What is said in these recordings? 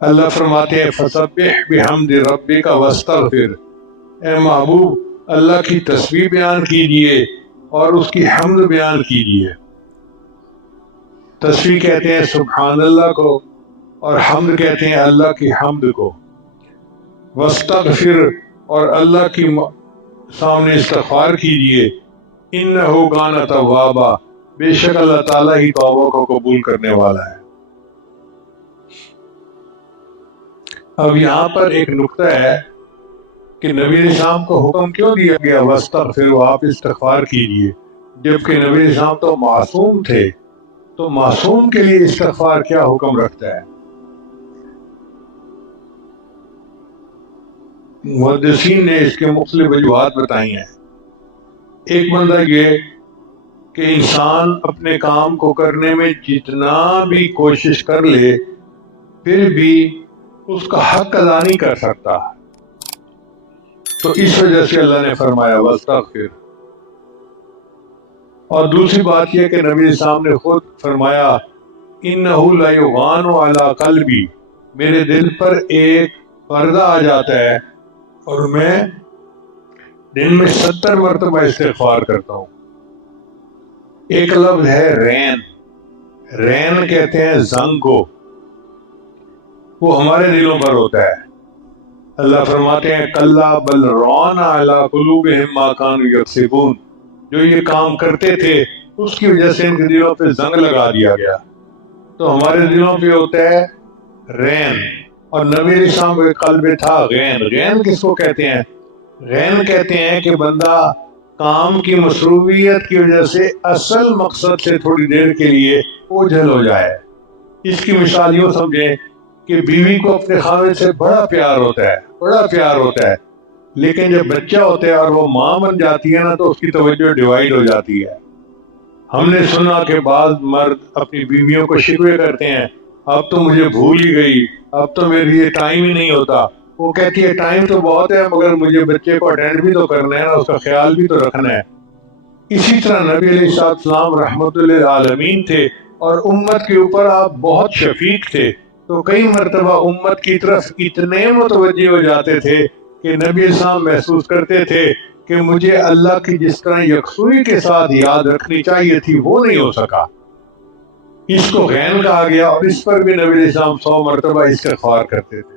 اللہ فرماتے ہیں فسبح بحمد ربک واستغفر، اے محبوب اللہ کی تسبیح بیان کیجئے اور اس کی حمد بیان کیجئے۔ تسبیح کہتے ہیں سبحان اللہ کو، اور حمد کہتے ہیں اللہ کی حمد کو۔ واستغفر، اور اللہ کی سامنے استغفار کیجئے۔ انہ کان توابا، بے شک اللہ تعالیٰ ہی توبہ کو قبول کرنے والا ہے۔ اب یہاں پر ایک نقطہ ہے کہ نبی علیہ السلام کو حکم کیوں دیا گیا واستغفر، آپ استغفار کیجئے، جبکہ نبی علیہ السلام تو معصوم تھے، تو معصوم کے لیے استغفار کیا حکم رکھتا ہے؟ محدثین نے اس کے مختلف وجوہات بتائی ہیں۔ ایک بندہ یہ کہ انسان اپنے کام کو کرنے میں جتنا بھی کوشش کر لے پھر بھی اس کا حق ادا نہیں کر سکتا، تو اس وجہ سے اللہ نے فرمایا واستغفر۔ اور دوسری بات یہ کہ نبی صاحب نے خود فرمایا انہ لا یغان علی قلبی، میرے دل پر ایک پردہ آ جاتا ہے اور میں دن میں 70 مرتبہ استغفار کرتا ہوں۔ ایک لفظ ہے رین، رین کہتے ہیں زنگ کو، وہ ہمارے دلوں پر ہوتا ہے۔ اللہ فرماتے ہیں کلا بل ران علی قلوبہم ما کانوا یکسبون، جو یہ کام کرتے تھے اس کی وجہ سے ان کے دلوں پہ زنگ لگا دیا گیا۔ تو ہمارے دلوں پہ ہوتا ہے رین، اور نبی علیہ السلام کو ایک قلب تھا غین۔ غین کس کو کہتے ہیں؟ غین کہتے ہیں کہ بندہ کام کی مصروفیت کی وجہ سے اصل مقصد سے تھوڑی دیر کے لیے اوجھل ہو جائے۔ اس کی مثال یوں سمجھیں کہ بیوی کو اپنے خاوند سے بڑا پیار ہوتا ہے، بڑا پیار ہوتا ہے، لیکن جب بچہ ہوتا ہے اور وہ ماں بن جاتی ہے نا تو اس کی توجہ ڈیوائیڈ ہو جاتی ہے۔ ہم نے سنا کہ بعض مرد اپنی بیویوں کو شکوے کرتے ہیں اب تو مجھے بھول ہی گئی، اب تو میرے لیے ٹائم ہی نہیں ہوتا۔ وہ کہتی ہے ٹائم تو بہت ہے مگر مجھے بچے کو اٹینڈ بھی تو کرنا ہے نا، اس کا خیال بھی تو رکھنا ہے۔ اسی طرح نبی علیہ السلام رحمت للعالمین تھے اور امت کے اوپر آپ بہت شفیق تھے، تو کئی مرتبہ امت کی طرف اتنے متوجہ ہو جاتے تھے کہ نبی السلام محسوس کرتے تھے کہ مجھے اللہ کی جس طرح یکسوئی کے ساتھ یاد رکھنی چاہیے تھی وہ نہیں ہو سکا۔ اس کو غین کہا گیا، اور اس پر بھی نبی علیہ السلام 100 مرتبہ استغفار کرتے تھے۔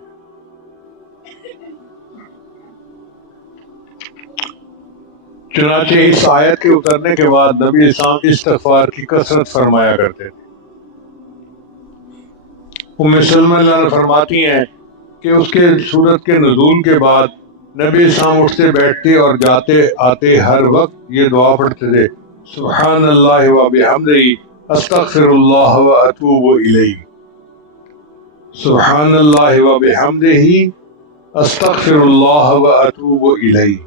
چنانچہ اس آیت کے اترنے کے بعد نبی اسلام استغفار کی کثرت فرمایا کرتے تھے۔ ام سلمہ اللہ فرماتی ہیں کہ اس کے سورت کے نزول کے بعد نبی اسلام اٹھتے بیٹھتے اور جاتے آتے ہر وقت یہ دعا پڑھتے تھے سبحان اللہ و بحمدہ استغفر اللہ و اتوب الیہ، سبحان اللہ و بحمدہ استغفر اللہ و اتوب الیہ۔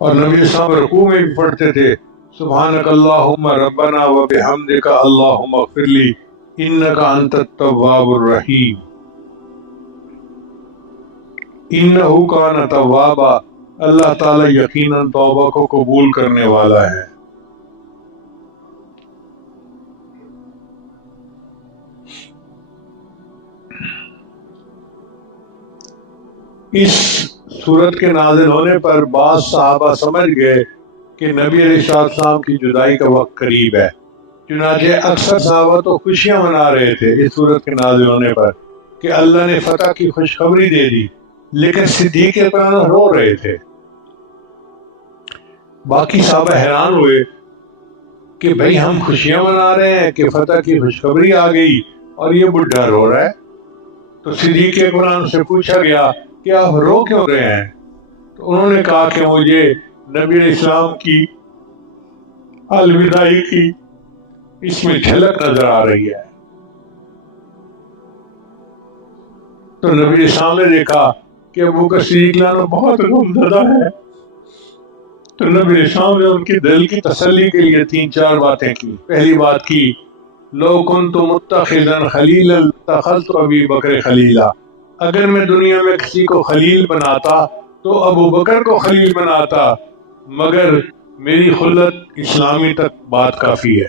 اور نبی صاحب رکوع میں بھی پڑھتے تھے سبحانک اللہم ربنا و بحمدک اللہم اغفر لی انک انت التواب الرحیم۔ انہ کان توابا، اللہ تعالی یقیناً توبہ کو قبول کرنے والا ہے۔ اس سورت کے نازل ہونے پر بعض صحابہ سمجھ گئے کہ نبی علیہ السلام کی جدائی کا وقت قریب ہے، چنانچہ اکثر صحابہ تو خوشیاں منا رہے تھے اس سورت کے نازل ہونے پر کہ اللہ نے فتح کی خوشخبری دے دی، لیکن صدیق اکبر رو رہے تھے۔ باقی صحابہ حیران ہوئے کہ بھئی ہم خوشیاں منا رہے ہیں کہ فتح کی خوشخبری آ گئی اور یہ بڈھا رو رہا ہے۔ تو صدیق اکبر سے پوچھا گیا کہ آپ رو کیوں رہے ہیں؟ تو انہوں نے کہا کہ مجھے نبی علیہ السلام کی الوداعی کی اس میں جھلک نظر آ رہی ہے۔ تو نبی علیہ السلام نے دیکھا کہ ابو بکر صدیق بہت غمزدہ ہے، تو نبی علیہ السلام نے ان کی دل کی تسلی کے لیے 3-4 باتیں کی۔ پہلی بات کی لو کنت متخذا خلیلا اتخذت ابی بکر خلیلا، اگر میں دنیا میں کسی کو خلیل بناتا تو ابو بکر کو خلیل بناتا، مگر میری خلت اسلامی تک بات کافی ہے۔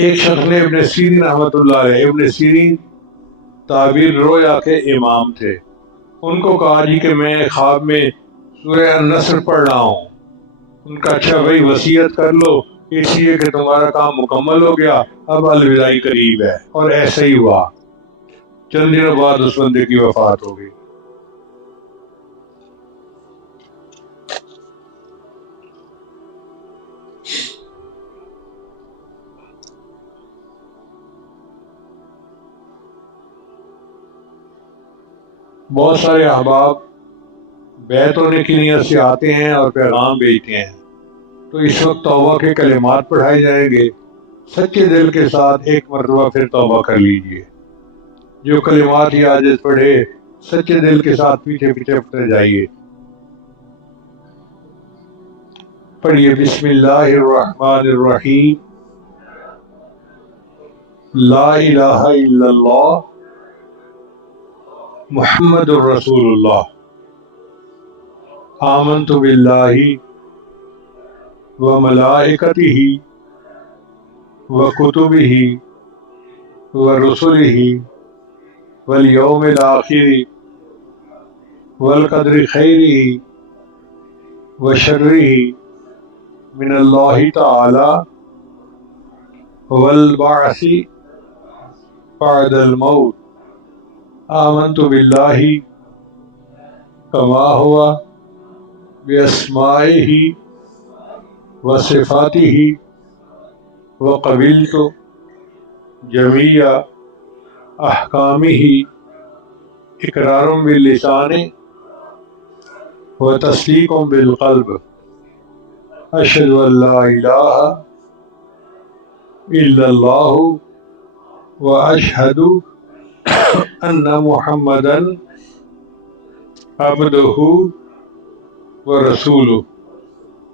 ایک شخص نے ابن سیرین رحمۃ اللہ علیہ، ابن سیرین تعبیر رویا کے امام تھے، ان کو کہا جی کہ میں خواب میں سورہ النصر پڑھ رہا ہوں۔ ان کا اچھا بھائی وصیت کر لو، اس لیے کہ تمہارا کام مکمل ہو گیا، اب الوداعی قریب ہے۔ اور ایسا ہی ہوا، چند دنوں بعد اس بندے کی وفات ہو گئی۔ بہت سارے احباب بیعت ہونے کی نیت سے آتے ہیں اور پیغام بھیجتے ہیں، تو اس وقت توبہ کے کلمات پڑھائے جائیں گے۔ سچے دل کے ساتھ ایک مرتبہ پھر توبہ کر لیجئے۔ جو کلمات ہی عاجز پڑھے، سچے دل کے ساتھ پیچھے پیچھے پڑھتے جائیے۔ پڑھیے بسم اللہ الرحمن الرحیم، لا الہ الا اللہ محمد الرسول اللہ، آمنت باللہ وملائکتہ وکتبہ ورسلہ والیوم الآخر والقدر خیرہ وشرہ من اللہ تعالی والبعث بعد الموت، آمنت باللہ کما ہوا باسمائہ وصفاتہ وقبلت جمیع احکامہ اقرار باللسان وتصدیق بالقلب، اشہد ان لا الہ الا اللہ واشہد ان محمدا عبدہ ورسولہ،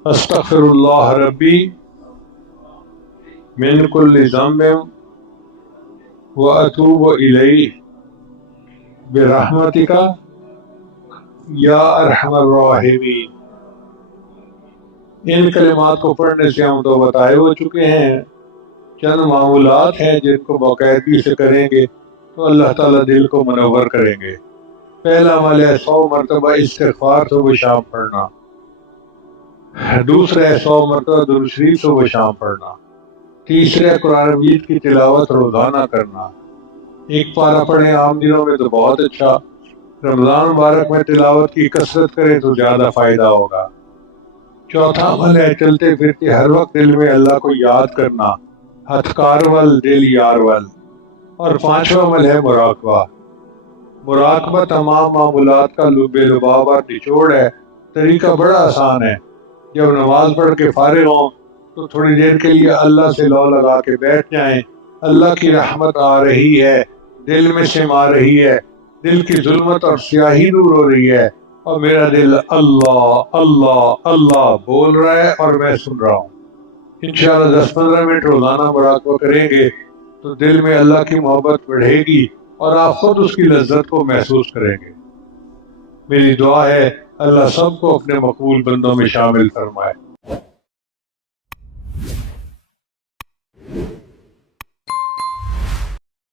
استغفر اللہ ربی من کل ذنب واتوب الیہ برحمتک یا ارحم الراحمین۔ ان کلمات کو پڑھنے سے ہم تو بتائے ہو چکے ہیں، چند معمولات ہیں جن کو باقاعدگی سے کریں گے تو اللہ تعالیٰ دل کو منور کریں گے۔ پہلا عمل ہے 100 مرتبہ استغفار صبح و شام پڑھنا، دوسرا ہے 100 مرتبہ درود شریف صبح و شام پڑھنا، تیسرا ہے قرآن مجید کی تلاوت روزانہ کرنا، ایک پارہ پڑھیں عام دنوں میں تو بہت اچھا، رمضان مبارک میں تلاوت کی کثرت کریں تو زیادہ فائدہ ہوگا۔ چوتھا عمل ہے چلتے پھرتے ہر وقت دل میں اللہ کو یاد کرنا، ہتھ کار ول دل یار ول۔ اور پانچواں عمل ہے مراقبہ۔ مراقبہ تمام معمولات کا لب لباب اور نچوڑ ہے۔ طریقہ بڑا آسان ہے، جب نماز پڑھ کے فارغ ہوں تو تھوڑی دیر کے لیے اللہ سے لو لگا کے بیٹھ جائیں۔ اللہ کی رحمت آ رہی ہے، دل میں سما رہی ہے، دل کی ظلمت اور سیاہی دور ہو رہی ہے، اور میرا دل اللہ اللہ اللہ بول رہا ہے اور میں سن رہا ہوں۔ انشاءاللہ 10-15 منٹ روزانہ مراقبہ کریں گے تو دل میں اللہ کی محبت بڑھے گی اور آپ خود اس کی لذت کو محسوس کریں گے۔ میری دعا ہے اللہ سب کو اپنے مقبول بندوں میں شامل فرمائے۔